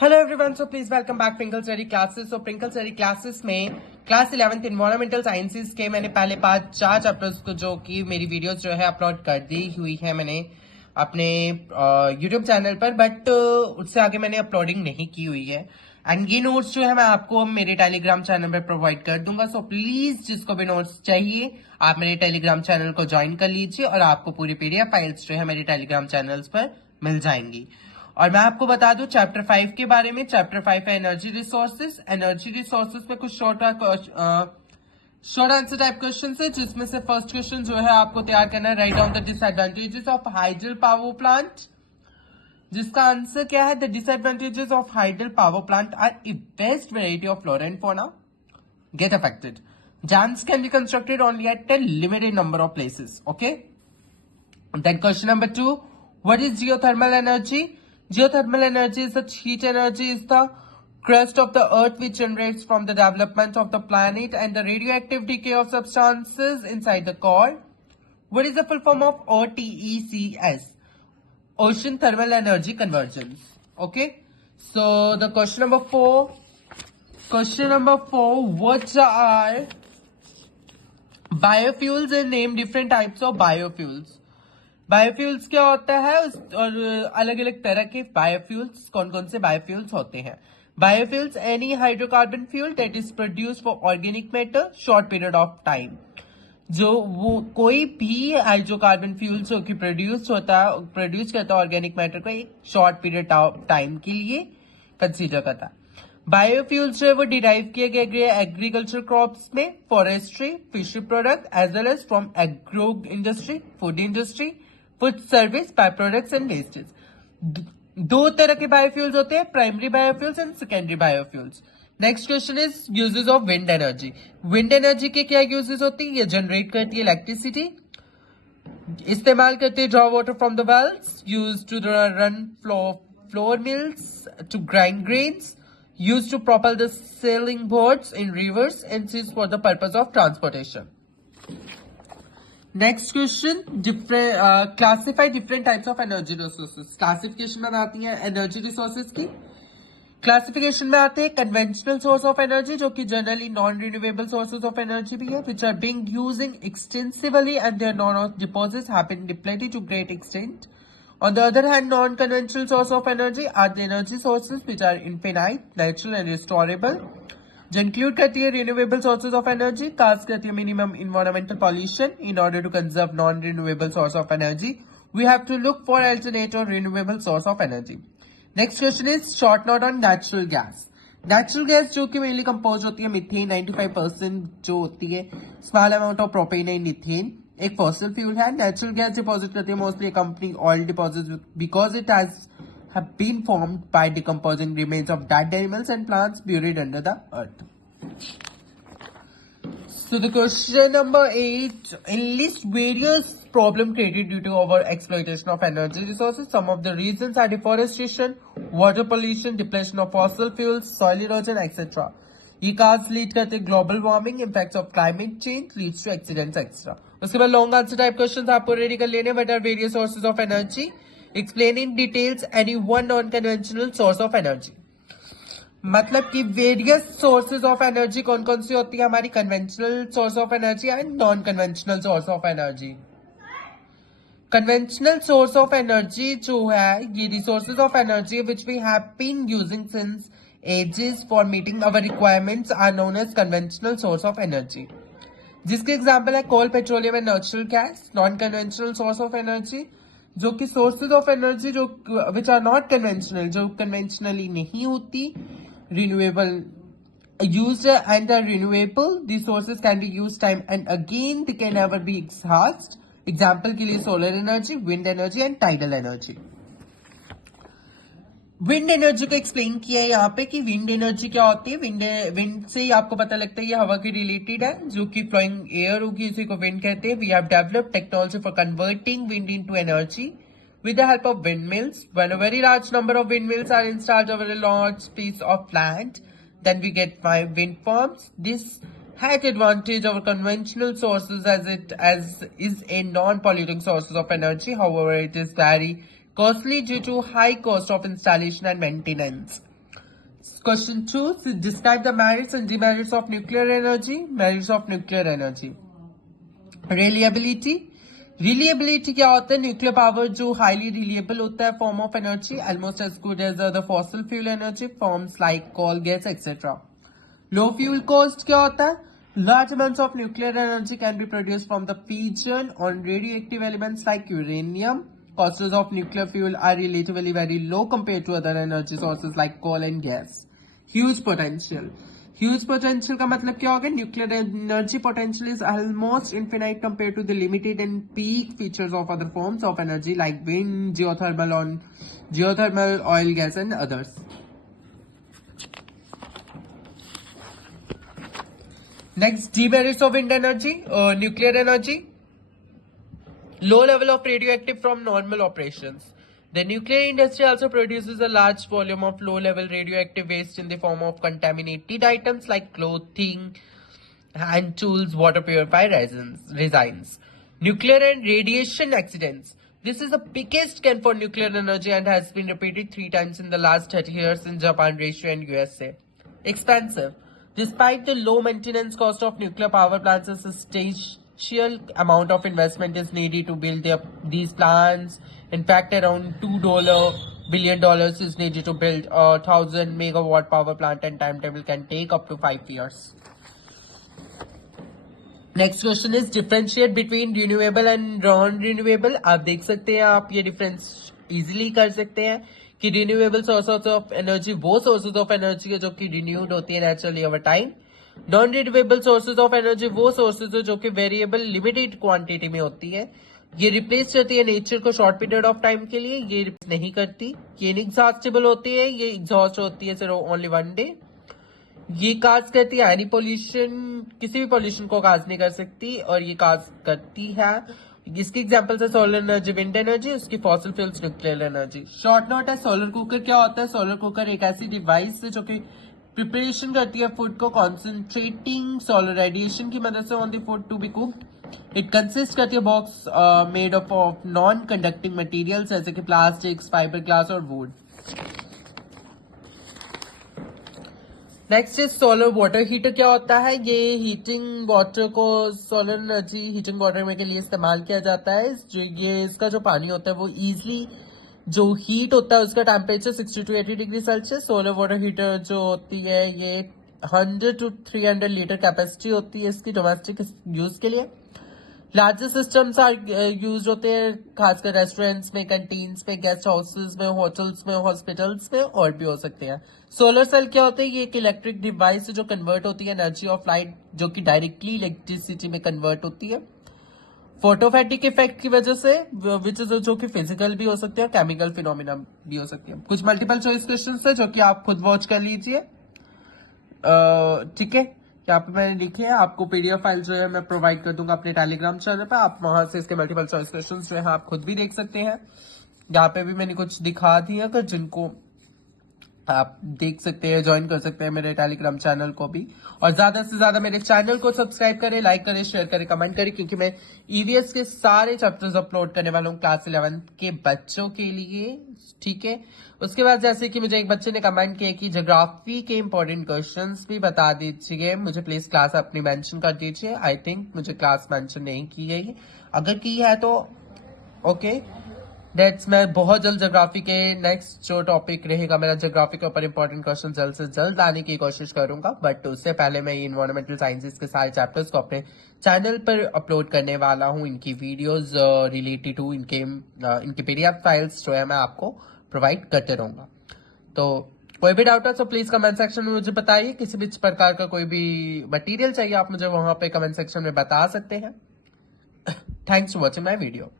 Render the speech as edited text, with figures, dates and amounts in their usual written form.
Hello everyone, so please welcome back Prinkal study classes. So Prinkal study classes में class 11th environmental sciences के मैंने पहले 4 chapters को जो कि मेरी वीडियोस जो है अपलोड कर दी हुई है मैंने अपने यूट्यूब चैनल पर, बट उससे आगे मैंने अपलोडिंग नहीं की हुई है। एंड ये नोट्स जो है मैं आपको मेरे टेलीग्राम चैनल पर प्रोवाइड कर दूंगा। सो प्लीज जिसको भी नोट्स चाहिए आप मेरे टेलीग्राम चैनल को ज्वाइन कर लीजिए और आपको पूरी पीडीएफ फाइल्स जो है मेरे टेलीग्राम चैनल्स पर मिल जाएंगी। और मैं आपको बता दूं चैप्टर 5 के बारे में। चैप्टर 5 है एनर्जी रिसोर्सेज। एनर्जी रिसोर्सेज में कुछ शॉर्ट आंसर टाइप क्वेश्चन है, जिसमें से फर्स्ट क्वेश्चन जो है आपको तैयार करना है, write down the disadvantages of hydel power plant. जिसका आंसर क्या है, the disadvantages of hydel power plant are a best variety of flora and fauna get affected. Dams can be constructed only at a limited number of places. Okay. Then question number 2. What is geothermal energy? Geothermal energy is the heat energy, is the crust of the earth which generates from the development of the planet and the radioactive decay of substances inside the core. What is the full form of OTECS? Ocean Thermal Energy Convergence. Okay. So the question number 4. What are biofuels and name different types of biofuels? Biofuels क्या होता है और अलग अलग तरह के biofuels कौन कौन से बायोफ्यूल्स होते हैं। Biofuels any hydrocarbon fuel that is produce for organic matter short period of time. जो वो कोई भी हाइड्रोकार्बन फ्यूल जो कि प्रोड्यूस करता है ऑर्गेनिक मैटर को एक शॉर्ट पीरियड ऑफ टाइम के लिए कंसीडर करता है। बायोफ्यूल्स जो है वो डिराइव किए गए एग्रीकल्चर क्रॉप्स में, forestry, fishery product as well as from agro industry, food industry, food service, by products and wastage. दो तरह के बायोफ्यूल्स होते हैं, primary biofuels and secondary biofuels. Next question is uses of wind energy. Wind energy के क्या uses होती है? ये जनरेट करती है इलेक्ट्रिसिटी, इस्तेमाल करते हैं draw water from the wells, use to run flour mills to grind grains, used to propel the sailing boats in rivers and seas for the purpose of transportation. Next question, classify different types of energy resources. Classification में आती है energy resources की। Classification में आते हैं conventional source of energy जो कि generally non-renewable sources of energy भी है, which are being using extensively and their non-deposits have been depleted to great extent. On the other hand, non-conventional source of energy are the energy sources which are infinite, natural and restorable. जो include करती है renewable sources of energy, cause करती है minimum environmental pollution. In order to conserve non-renewable source of energy, we have to look for alternate or renewable source of energy. Next question is short note on natural gas. Natural gas जो कि mainly composed होती है methane, 95% जो होती है, small amount of propane and methane. एक fossil fuel है। Natural gas deposit करती है mostly company oil deposit because it has been formed by decomposing remains of dead animals and plants buried under the earth. So the question number 8, enlist various problem created due to over exploitation of energy resources. Some of the reasons are deforestation, water pollution, depletion of fossil fuels, soil erosion, etc. ये cause lead करते global warming, impacts of climate change, leads to accidents extra. उसके बाद long answer type questions आपको ready कर लेने। What are various sources of energy? Explain in details any one non conventional source of energy. मतलब कि various sources of energy कौन कौन सी होती है हमारी? Conventional source of energy and non conventional source of energy. Conventional source of energy जो है ये resources of energy which we have been using since ages for meeting our requirements are known as conventional source of energy. जिसके example है coal, petroleum and natural gas. Non conventional source of energy जो कि sources of energy जो which are not conventional, जो conventionally नहीं होती, renewable used and are renewable. The sources can be used time and again, they can never be exhaust. Example के लिए solar energy, wind energy and tidal energy. Wind energy को explain किया है यहाँ पे कि विंड एनर्जी क्या होती है। विंड से ही आपको पता लगता है ये हवा के रिलेटेड है, जो कि फ्लोइंग एयर होगी उसी को विंड कहते हैं। We have developed technology for converting wind into energy with the help of windmills. When a very large number of windmills are installed over a large piece of land, then we get 5 wind farms. This had advantage over conventional sources as is a non-polluting sources of energy. However, it is very costly due to high cost of installation and maintenance. Question 2, describe the merits and demerits of nuclear energy. Merits of nuclear energy. Reliability क्या होता है? Nuclear power जो highly reliable होता है form of energy, almost as good as the fossil fuel energy forms like coal, gas etcetera. Low fuel cost क्या होता है? Large amounts of nuclear energy can be produced from the fission on radioactive elements like uranium. Costs of nuclear fuel are relatively very low compared to other energy sources like coal and gas. Huge potential. Huge potential का मतलब क्या होगा? Nuclear energy potential is almost infinite compared to the limited and peak features of other forms of energy like wind, geothermal, oil, gas and others. Next, demerits of wind energy, nuclear energy. Low level of radioactive from normal operations. The nuclear industry also produces a large volume of low level radioactive waste in the form of contaminated items like clothing, hand tools, water purifier resins. Nuclear and radiation accidents. This is the biggest can for nuclear energy and has been repeated 3 times in the last 30 years in Japan, Russia and USA. Expensive. Despite the low maintenance cost of nuclear power plants, a substantial amount of investment is needed to build these plants. In fact, around $2 billion is needed to build a 1000 megawatt power plant, and timetable can take up to 5 years. Next question is differentiate between renewable and non renewable. आप देख सकते हैं, आप ये difference easily कर सकते हैं कि रिन्यूएबल सोर्सेज ऑफ एनर्जी वो सोर्सेज ऑफ एनर्जी है जो कि रिन्यूड होती है naturally over time. Non renewable sources of energy वो सोर्सेज है जो कि वेरिएबल लिमिटेड क्वांटिटी में होती है. ये रिप्लेस करती है नेचर को शॉर्ट पीरियड ऑफ टाइम के लिए, ये रिप्लेस नहीं करती. ये इनएग्जॉस्टेबल होती है, ये एग्जॉस्ट होती है सिर्फ ओनली 1 डे. ये काज करती है एनी पोल्यूशन, किसी भी पोल्यूशन को काज नहीं कर सकती, और ये काज करती है. इसकी एग्जांपल्स है सोलर एनर्जी, विंड एनर्जी, उसकी fossil fuels, nuclear energy. Short note है, सोलर कुकर क्या होता है? सोलर कुकर एक ऐसी डिवाइस है जो कि प्रिपरेशन करती है फूड को, कॉन्सेंट्रेटिंग सोलर रेडिएशन की मदद से on the food to be cooked. It consist करती है box made up of non conducting materials जैसे कि प्लास्टिक्स, फाइबर ग्लास और wood. Next is solar water heater. क्या होता है? ये हीटिंग वाटर को सोलर एनर्जी हीटिंग वाटर में के लिए इस्तेमाल किया जाता है. ये इसका जो पानी होता है वो इजीली जो हीट होता है उसका temperature 60 to 80 degree Celsius. Solar water heater जो होती है ये 100 to 300 लीटर कैपेसिटी होती है इसकी डोमेस्टिक यूज के लिए. लार्जर सिस्टम्स यूज होते हैं खासकर रेस्टोरेंट्स में, कैंटीन्स में, गेस्ट हाउसेस में, होटल्स में, हॉस्पिटल्स में, और भी हो सकते हैं. सोलर सेल क्या होते हैं? ये एक इलेक्ट्रिक डिवाइस जो कन्वर्ट होती है एनर्जी ऑफ लाइट जो कि डायरेक्टली इलेक्ट्रिसिटी में कन्वर्ट होती है फोटोफैटिक इफेक्ट की वजह से, विच इज जो कि फिजिकल भी हो सकते हैं, केमिकल फिनोमिना भी हो सकते हैं. कुछ मल्टीपल चॉइस क्वेश्चन है जो कि आप खुद वॉच कर लीजिए. ठीक है, यहाँ पे मैंने लिखे हैं, आपको पीडीएफ फाइल जो है मैं प्रोवाइड कर दूंगा अपने टेलीग्राम चैनल पे. आप वहां से इसके मल्टीपल चॉइस क्वेश्चन जो है आप खुद भी देख सकते हैं. यहाँ पे भी मैंने कुछ दिखा दिया अगर जिनको आप देख सकते हैं, ज्वाइन कर सकते हैं मेरे टेलीग्राम चैनल को भी. और ज्यादा से ज्यादा मेरे चैनल को सब्सक्राइब करें, लाइक करें, शेयर करें, कमेंट करें, क्योंकि मैं ईवीएस के सारे चैप्टर्स अपलोड करने वाला हूँ क्लास 11 के बच्चों के लिए. ठीक है, उसके बाद जैसे कि मुझे एक बच्चे ने कमेंट किया कि ज्योग्राफी के इंपॉर्टेंट क्वेश्चंस भी बता दीजिए, मुझे प्लीज क्लास अपनी मेंशन कर दीजिए. आई थिंक मुझे क्लास मेंशन नहीं की गई, अगर की है तो ओके डेट्स. मैं बहुत जल्द ज्योग्राफी के नेक्स्ट जो टॉपिक रहेगा मेरा ज्योग्राफी के ऊपर इंपॉर्टेंट क्वेश्चन जल्द से जल्द लाने की कोशिश करूंगा. बट उससे पहले मैं इन्वायरमेंटल साइंसेज के सारे चैप्टर्स को अपने चैनल पर अपलोड करने वाला हूं. इनकी वीडियोस रिलेटेड टू इनके पीडीएफ फाइल्स जो है मैं आपको प्रोवाइड करते रहूंगा. तो कोई भी डाउट है तो प्लीज कमेंट सेक्शन में मुझे बताइए. किसी भी प्रकार का कोई भी मटेरियल चाहिए आप मुझे वहां पे कमेंट सेक्शन में बता सकते हैं. Thanks for watching my video.